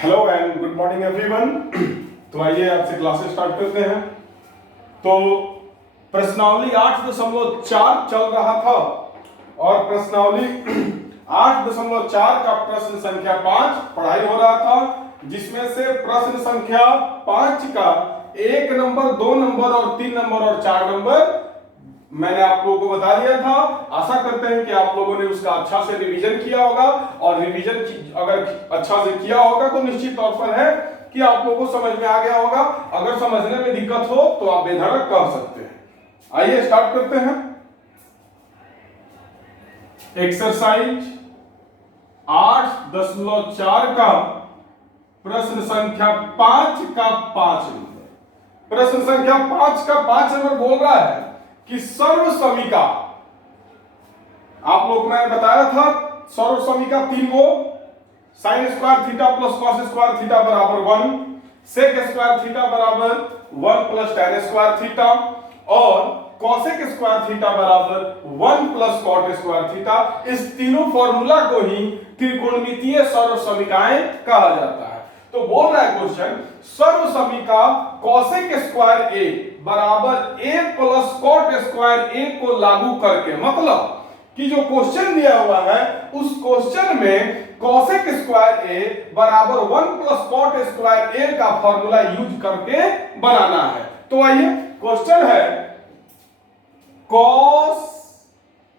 Hello and good morning everyone. तो आइए आपसे क्लासेस स्टार्ट करते हैं। तो प्रश्नावली 8.4 चल रहा था और प्रश्नावली 8.4 का प्रश्न संख्या 5 पढ़ाई हो रहा था, जिसमें से प्रश्न संख्या 5 का 1 नंबर, 2 नंबर और 3 नंबर और 4 नंबर मैंने आप लोगों को बता दिया था। आशा करते हैं कि आप लोगों ने उसका अच्छा से रिवीजन किया होगा और रिवीजन अगर अच्छा से किया होगा तो निश्चित तौर पर है कि आप लोगों को समझ में आ गया होगा। अगर समझने में दिक्कत हो तो आप बेधड़क कह सकते हैं। आइए स्टार्ट करते हैं। एक्सरसाइज 8.4 का प्रश्न संख्या 5 का 5 नंबर। प्रश्न संख्या 5 का 5 नंबर बोल रहा है कि सर्व समीका, आप लोग मैंने बताया था सर्व समीका 3 गो, sine square theta plus cos square theta बराबर 1, सेक स्क्वायर थीटा बराबर 1 प्लस tan स्क्वायर थीटा और कॉसेक स्क्वायर थीटा बराबर 1 प्लस कॉट स्क्वायर थीटा। इस तीनों फॉर्मूला को ही त्रिकोणमितीय सर्व समीकाएं कहा जाता है। तो बोल रहा है क्वेश्चन, सर्व समीका कॉसेक स्क्वायर ए बराबर ए प्लस कॉट स्क्वायर ए को लागू करके, मतलब कि जो क्वेश्चन दिया हुआ है उस क्वेश्चन में कॉसेक स्क्वायर ए बराबर 1 प्लस कॉट स्क्वायर ए का फॉर्मूला यूज करके बनाना है। तो आइए, क्वेश्चन है cos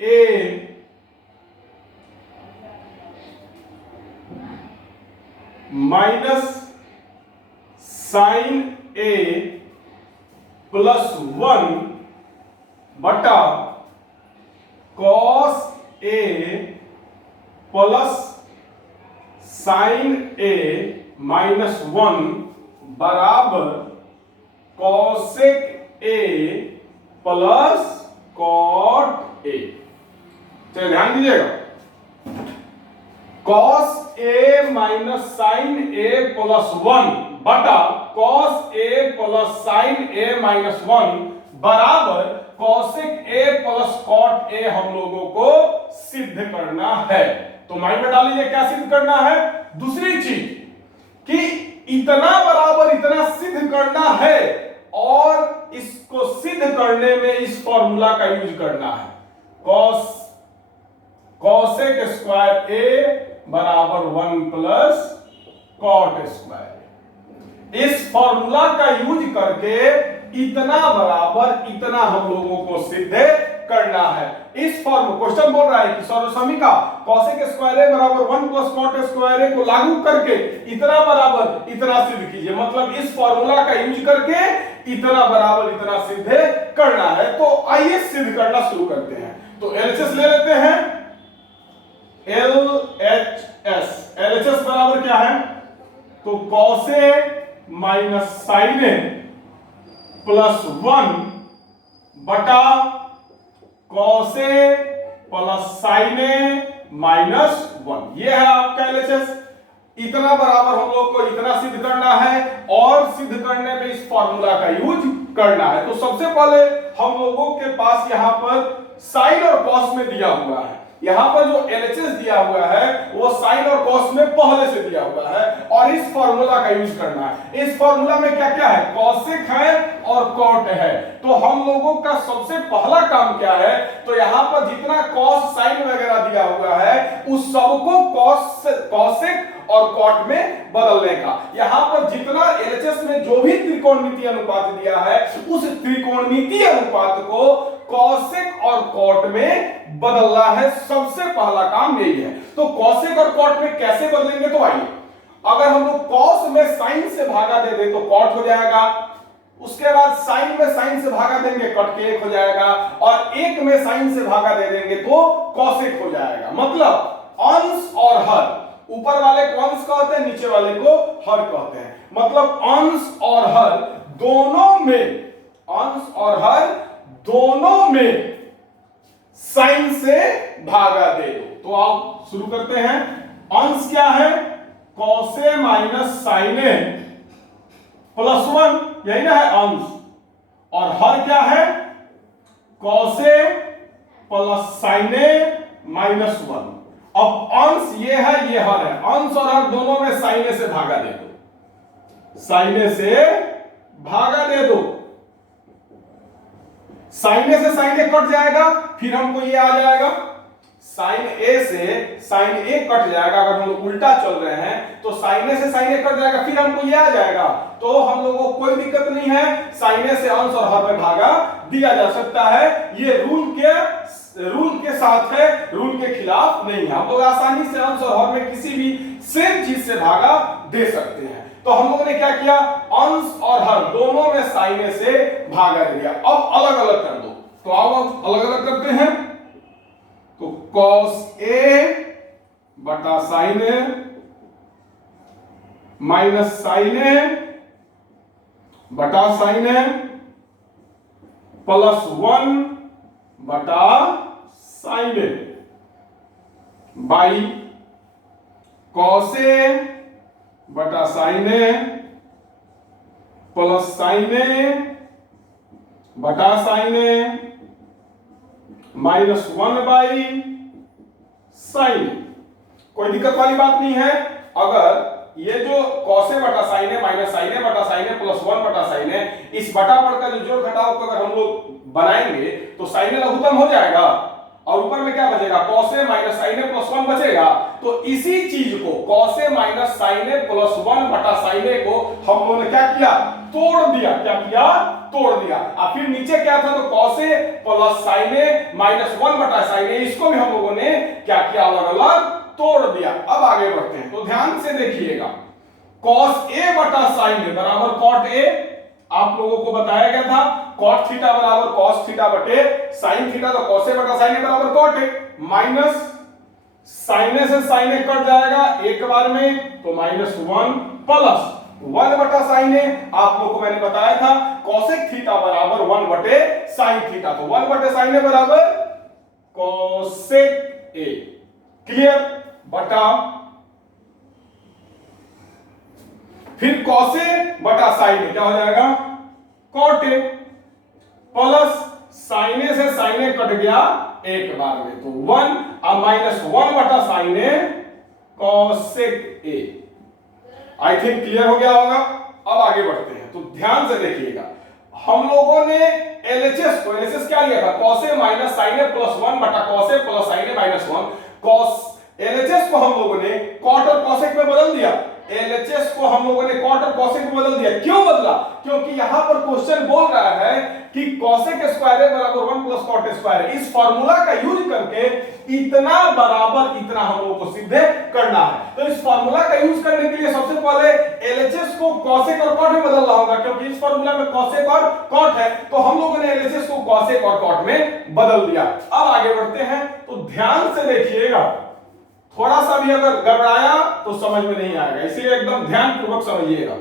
A minus sine A plus 1 बटा cos A plus sine A minus 1 बराबर cosec A plus cot A. चलिए ध्यान दीजिएगा, cos A minus sine A plus 1 बटा cos A plus sine A minus 1 बराबर cosec A plus cot A हम लोगों को सिद्ध करना है। तो माइंड में डालिए क्या सिद्ध करना है। दूसरी चीज कि इतना बराबर इतना सिद्ध करना है और इसको सिद्ध करने में इस फॉर्मूला का यूज करना है। कॉसेक स्क्वायर ए बराबर 1 प्लस कॉट स्क्वायर। इस फॉर्मूला का यूज करके इतना बराबर इतना हम लोगों को सिद्ध करना है। इस फॉर्म क्वेश्चन बोल रहा है कि सर्व समीका कॉसेक स्क्वायर ए बराबर 1 प्लस कॉट स्क्वायर ए को लागू करके इतना बराबर इतना सिद्ध कीजिए, मतलब इस फॉर्मूला का यूज करके इतना बराबर इतना सिद्ध करना है। तो आइए सिद्ध करना शुरू करते हैं। तो एलएचएस ले लेते हैं। एलएचएस बराबर क्या है, तो cos A minus sine A plus 1 बटा cos A plus sine A minus 1। यह है आपका एलएचएस। इतना बराबर हम लोग को इतना सिद्ध करना है और सिद्ध करने में इस फॉर्मूला का यूज करना है। तो सबसे पहले हम लोगों के पास यहां पर साइन और कॉस में दिया हुआ है। यहां पर जो एलएचएस दिया हुआ है वो साइन और कॉस में पहले से दिया हुआ है और इस फॉर्मूला का यूज करना है। इस फॉर्मूला में क्या क्या है, कॉसेक है और कॉट है। तो हम लोगों का सबसे पहला काम क्या है, तो यहां पर जितना कॉस साइन वगैरह दिया हुआ है उस सबको कॉसेक और कॉट में बदलने का। यहां पर जितना एलएचएस में जो भी त्रिकोणमितीय अनुपात दिया है उस त्रिकोणमितीय अनुपात को कॉसेक और कॉट में बदलना है। सबसे पहला काम यही है। तो कॉसेक और कॉट में कैसे बदलेंगे, तो आइए, अगर हम लोग कॉस में साइन से भागा दे दे तो कॉट हो जाएगा, उसके बाद साइन में साइन से भागा देंगे कट के 1 हो जाएगा और 1 में साइन से भागा दे देंगे तो कॉसेक हो जाएगा। मतलब अंश और हर, ऊपर वाले को अंश कहते हैं, नीचे वाले को हर कहते हैं। मतलब अंश और हर दोनों में, अंश और हर दोनों में साइन से भागा दे दो। तो आप शुरू करते हैं। अंश क्या है, cos A minus sine A plus 1, यही ना है अंश, और हर क्या है, cos A plus sine A minus 1। अब अंश ये है, ये हर है, अंश और हर दोनों में साइने से भागा दे दो, साइने से भागा दे दो, साइने से साइने कट जाएगा, फिर हमको ये आ जाएगा साइन ए से साइन ए कट जाएगा। अगर हम लोग उल्टा चल रहे हैं तो साइने से साइने कट जाएगा, फिर हमको ये आ जाएगा, तो हम लोगों को कोई दिक्कत नहीं है, साइने से अंश और हर में भागा दिया जा सकता है। ये रूल के साथ है, रूल के खिलाफ नहीं है। हम लोग आसानी से अंश और हर में किसी भी सेम चीज से भागा दे सकते हैं। तो हम लोगों ने क्या किया, अंश और हर दोनों में साइने से भागा दिया। अब अलग अलग कर दो, तो आओ अब अलग अलग करते हैं। तो cos A बटा sine A minus sine A बटा साइन A प्लस 1 बटा sine A by cos A बटा sine A plus sine A बटा sine A minus 1 by sine. कोई दिक्कत वाली बात नहीं है। अगर ये जो cos A बटा sine A minus sine A बटा साइन A प्लस 1 बटा साइन A, इस बटा पड़ का जो जोड़ घटाव को अगर हम लोग बनाएंगे तो साइन A लघुत्तम हो जाएगा और ऊपर में क्या बचेगा, cos A minus sine A plus 1 बचेगा। तो इसी चीज को cos A minus sine A plus 1 बटा साइन A को हम लोगों ने क्या किया, तोड़ दिया। क्या किया, तोड़ दिया। और फिर नीचे क्या था, तो cos A plus sine A minus 1 बटा साइन A, इसको भी हम लोगों ने क्या किया, अलग अलग तोड़ दिया। अब आगे बढ़ते हैं, तो ध्यान से देखिएगा, cos A बटा साइन A बराबर cot A, आप लोगों को बताया गया था cot थीटा बराबर cos थीटा बटे sin थीटा, तो cos A बटा sin A बराबर cot A minus sin A से sin A कट जाएगा एक बार में, तो माइनस 1 प्लस 1 बटा sin A। आप लोगों को मैंने बताया था cosec थीटा बराबर 1 बटे sin थीटा, तो 1 बटे sin A बराबर cosec A। क्लियर, बटा फिर cos A बटा sin A क्या हो जाएगा, cot A plus sin A से sin A कट गया एक बार में, तो 1 और माइनस 1 बटा sin A cosec A। I think clear हो गया होगा। अब आगे बढ़ते हैं, तो ध्यान से देखिएगा, हम लोगों ने LHS को, LHS क्या लिया था, cos A minus sin A plus 1 बटा cos A plus sin A minus 1, cos LHS को हम लोगों ने cot और cosec में बदल दिया। LHS को हम लोगों ने cot और cosec में बदल दिया। क्यों बदला, क्योंकि यहां पर क्वेश्चन बोल रहा है कि cosec स्क्वायर A बराबर 1 प्लस cot स्क्वायर है। इस फार्मूला का यूज करके इतना बराबर इतना हम लोगों को सिद्ध करना है। तो इस फार्मूला का यूज करने के लिए सबसे पहले LHS को cosec और cot में बदलना होगा, क्योंकि इस फार्मूला में cosec और cot है, तो हम लोगों ने LHS को cosec और cot में बदल दिया। अब आगे बढ़ते हैं, तो ध्यान से देखिएगा, थोड़ा सा भी अगर गड़बड़ाया तो समझ में नहीं आएगा, इसलिए एकदम ध्यानपूर्वक समझिएगा।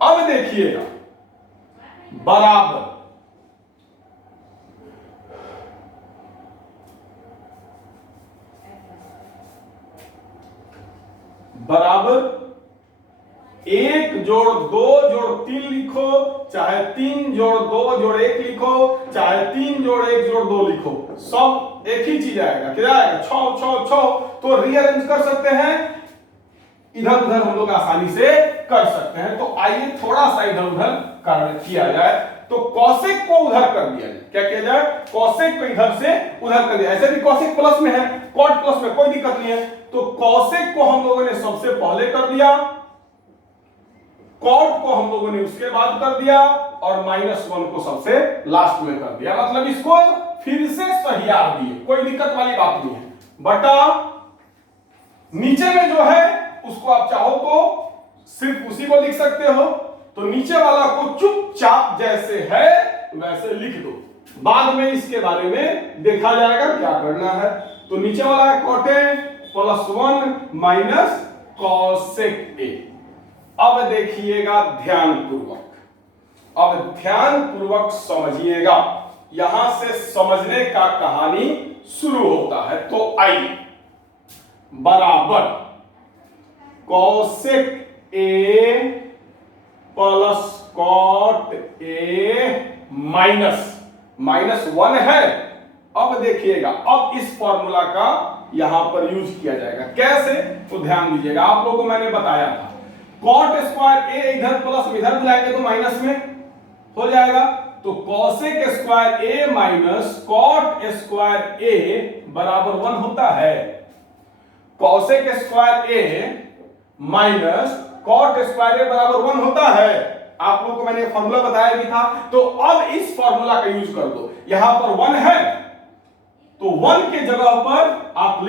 अब देखिएगा, बराबर बराबर 1 जोड़ 2 जोड़ 3 लिखो, चाहे 3 जोड़ 2 जोड़ 1 लिखो, चाहे 3 जोड़ 1 जोड़ 2 लिखो, सब एक ही चीज आएगा। क्या आएगा, 6 6 6। तो रीअरेंज कर सकते हैं, इधर उधर हम लोग आसानी से कर सकते हैं। तो आइए थोड़ा सा इधर उधर कर किया जाए। तो cosec को उधर कर दिया जाए, क्या किया जाए, cosec को इधर से उधर कर दिया। ऐसे भी cosec प्लस में है, cot प्लस में, कोई दिक्कत नहीं है। तो cosec को हम लोगों ने सबसे पहले कर दिया, cot को हम लोगों ने उसके बाद कर दिया, और माइनस 1 को सबसे लास्ट में कर दिया। मतलब इसको फिर से सहियार दिए, कोई दिक्कत वाली बात नहीं है। बटा नीचे में जो है उसको आप चाहो तो सिर्फ उसी को लिख सकते हो, तो नीचे वाला को चुपचाप जैसे है वैसे लिख दो, बाद में इसके बारे में देखा जाएगा क्या करना है। तो नीचे वाला है cot A plus 1 minus cosec A। अब देखिएगा ध्यानपूर्वक, अब ध्यानपूर्वक समझिएगा, यहां से समझने का कहानी शुरू होता है। तो आई बराबर cosec A plus cot A minus 1 है, अब देखिएगा, अब इस फॉर्मूला का यहां पर यूज किया जाएगा। कैसे? तो ध्यान दीजिएगा, आप लोगों को मैंने बताया था कॉट स्क्वायर ए इधर प्लस इधर मिलाएंगे तो माइनस में हो जाएगा, तो कॉसेक स्क्वायर ए माइनस कॉट स्क्वायर ए बराबर 1 होता है। कॉसेक स्क्वायर ए माइनस कॉट स्क्वायर ए बराबर 1 होता है। आप लोगों को मैंने फॉर्मूला बताया भी था। तो अब इस फॉर्मूला का यूज कर दो, यहां पर 1 है तो 1 के जगह पर आप